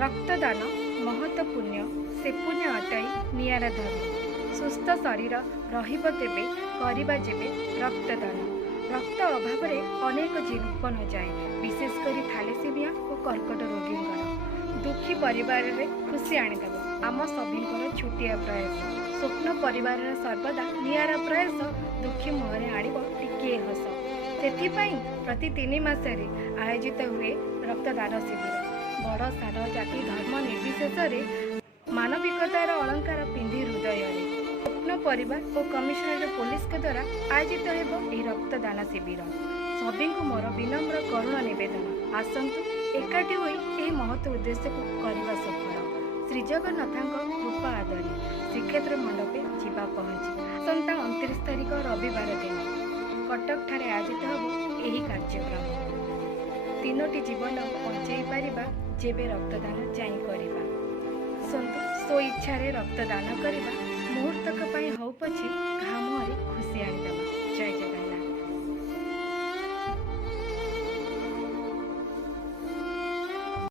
रक्तदान महत्वपूर्ण से पुण्य अटाई नियारा धर्म। सुस्थ शरीर रहिब तेबे करिबा जेबे रक्तदान। रक्त अभाव अनेक जीवन जाए, विशेषकर थैलेसीमिया और कर्कट रोगी। दुखी परिवार रे खुशी आनीदेव आम सभी छुटिया प्रयास। स्वप्न परिवार सर्वदा नियारा प्रयास दुखी मुहरे आण टिके हस। से प्रति 3 मासरे आयोजित हुए रक्तदान शिविर। बड़ सान जाति धर्म निर्विशेष मानविकतार अलंकार पिंधि हृदय। स्वप्न परिवार और कमिशनरेट पुलिस के द्वारा आयोजित हो रक्तदान शिविर। सभी मोर विनम्र करुण नवेदन, आसतु एकाठी होई महत्व उद्देश्य को करवा सफल। श्री जगन्नाथ कृपा आदरी श्रीक्षेत्र मंडपे जीवा पहुंची आसंता 29 तारिख रविवार दिन कटक ठारे आयोजित हो यही कार्यक्रम। 3टी जीवन बंचाई पारिबा जेबे रक्तदान चाहि करिबा। सो इच्छा रक्तदान करवा मुहूर्तक हौ पछे